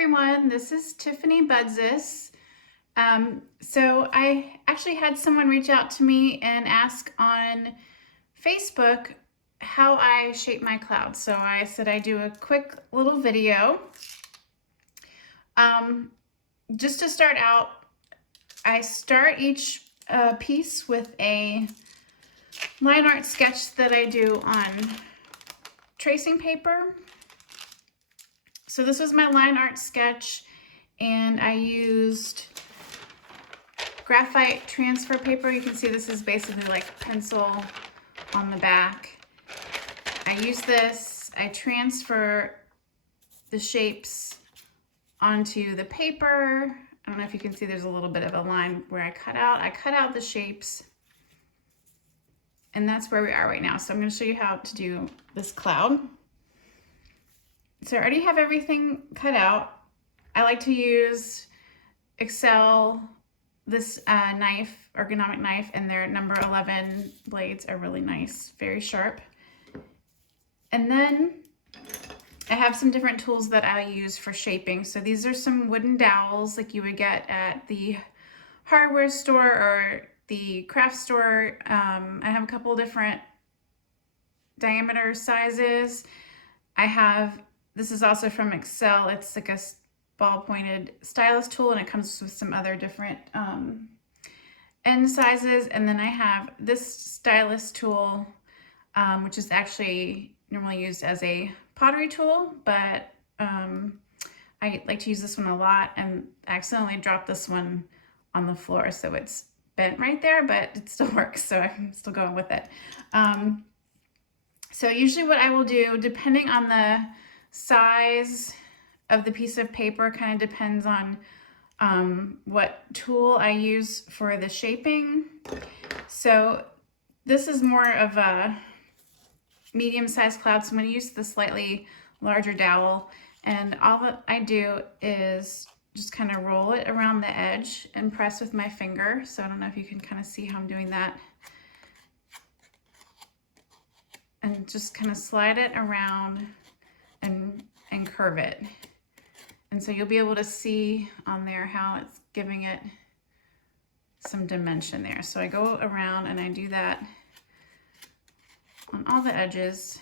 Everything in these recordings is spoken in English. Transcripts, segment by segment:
everyone, this is Tiffany Budzisz. So I actually had someone reach out to me and ask on Facebook how I shape my clouds. So I said I'd do a quick little video. Just to start out, I start each piece with a line art sketch that I do on tracing paper. So this was my line art sketch, and I used graphite transfer paper. You can see this is basically like pencil on the back. I use this, I transfer the shapes onto the paper. I don't know if you can see there's a little bit of a line where I cut out the shapes, and that's where we are right now. So I'm going to show you how to do this cloud. So I already have everything cut out. I like to use Excel, this knife, ergonomic knife, and their number 11 blades are really nice, very sharp. And then I have some different tools that I use for shaping. So these are some wooden dowels like you would get at the hardware store or the craft store. I have a couple different diameter sizes. This is also from Excel. It's like a ball pointed stylus tool, and it comes with some other different end sizes. And then I have this stylus tool, which is actually normally used as a pottery tool, but I like to use this one a lot, and I accidentally dropped this one on the floor, so it's bent right there, but it still works, so I'm still going with it. So usually what I will do, depending on the size of the piece of paper, kind of depends on what tool I use for the shaping. So this is more of a medium-sized cloud, so I'm going to use the slightly larger dowel, and all that I do is just kind of roll it around the edge and press with my finger. So I don't know if you can kind of see how I'm doing that. And just kind of slide it around and curve it. And so you'll be able to see on there how it's giving it some dimension there. So I go around and I do that on all the edges.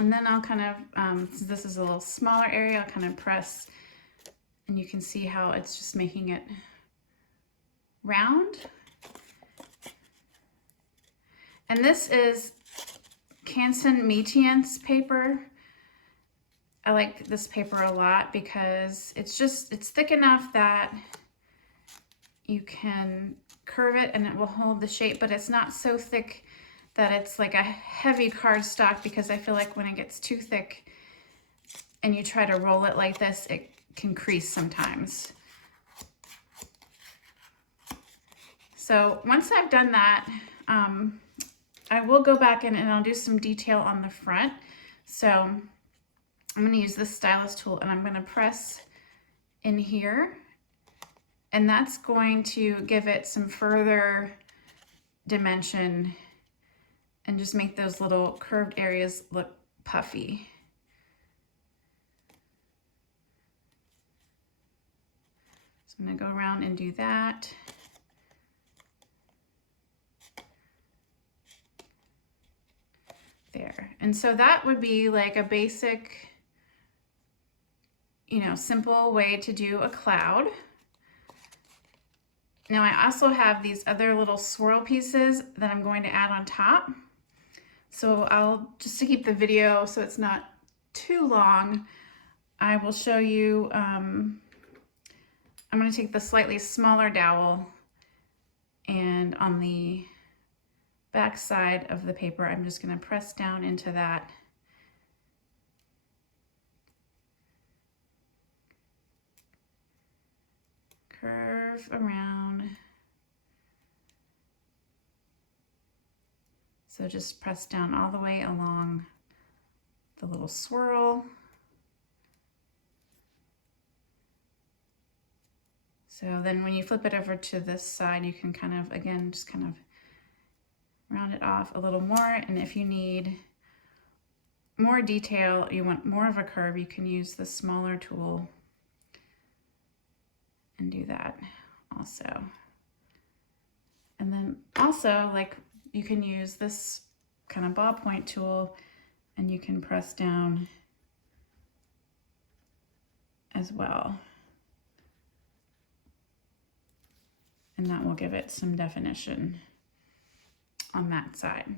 And then I'll kind of, since this is a little smaller area, I'll kind of press, and you can see how it's just making it round. And this is Canson Métiers paper. I like this paper a lot because it's thick enough that you can curve it and it will hold the shape, but it's not so thick that it's like a heavy cardstock, because I feel like when it gets too thick and you try to roll it like this, it can crease sometimes. So once I've done that, I will go back in and I'll do some detail on the front. So I'm going to use this stylus tool, and I'm going to press in here, and that's going to give it some further dimension and just make those little curved areas look puffy. So I'm gonna go around and do that. There. And so that would be like a basic, simple way to do a cloud. Now I also have these other little swirl pieces that I'm going to add on top. So just to keep the video so it's not too long, I will show you, I'm going to take the slightly smaller dowel, and on the back side of the paper, I'm just going to press down into that. Curve around. So just press down all the way along the little swirl. So then when you flip it over to this side, you can kind of, again, just kind of round it off a little more. And if you need more detail, you want more of a curve, you can use the smaller tool and do that also. And then also, like, you can use this kind of ballpoint tool and you can press down as well. And that will give it some definition on that side.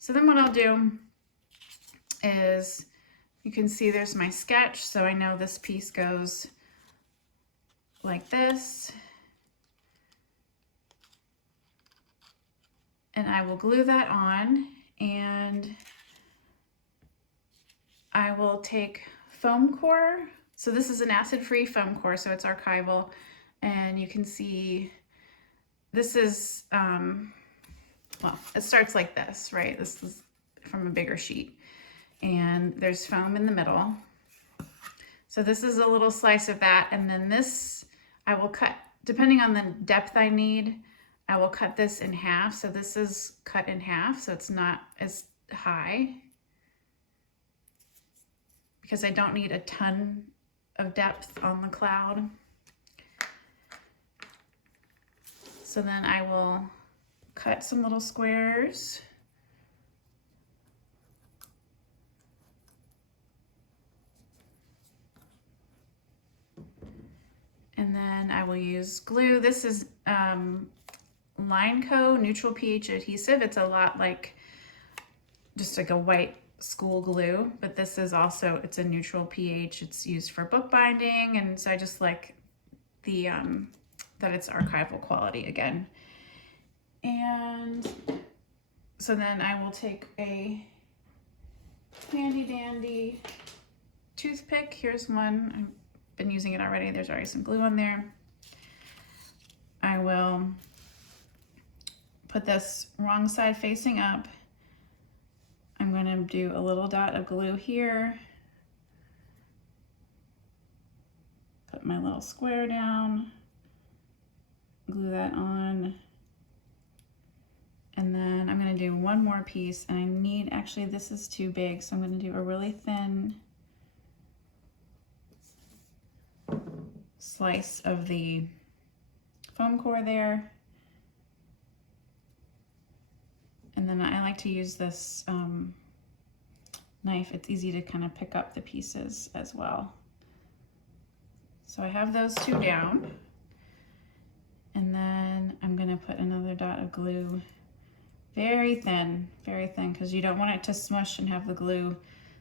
So then what I'll do is, you can see there's my sketch. So I know this piece goes like this. And I will glue that on, and I will take foam core. So this is an acid-free foam core, so it's archival. And you can see this is, well, it starts like this, right? This is from a bigger sheet. And there's foam in the middle. So this is a little slice of that. And then this, I will cut, depending on the depth I need, I will cut this in half. So this is cut in half, so it's not as high, because I don't need a ton of depth on the cloud. So then I will cut some little squares. And then I will use glue. This is Line-Co neutral pH adhesive. It's a lot like just like a white school glue, but this is also, it's a neutral pH. It's used for bookbinding, and so I just like the that it's archival quality again. And so then I will take a handy dandy toothpick. Here's one. I've been using it already. There's already some glue on there. I will put this wrong side facing up. I'm going to do a little dot of glue here. Put my little square down. Glue that on. And then I'm going to do one more piece, and I need, actually this is too big, so I'm going to do a really thin slice of the foam core there. And then I like to use this knife. It's easy to kind of pick up the pieces as well. So I have those two down. And then I'm going to put another dot of glue, very thin, because you don't want it to smush and have the glue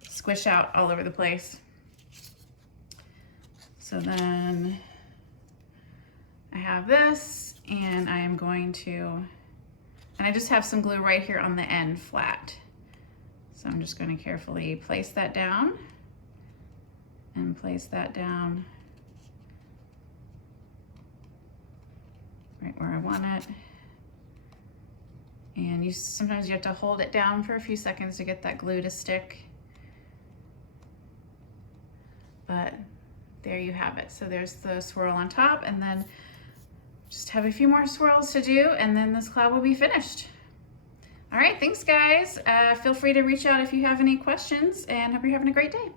squish out all over the place. So then I have this, and I am going to, and I just have some glue right here on the end flat. So I'm just going to carefully place that down and place that down right where I want it. And sometimes you have to hold it down for a few seconds to get that glue to stick. But there you have it. So there's the swirl on top, and then just have a few more swirls to do, and then this cloud will be finished. All right, thanks guys. Feel free to reach out if you have any questions, and hope you're having a great day.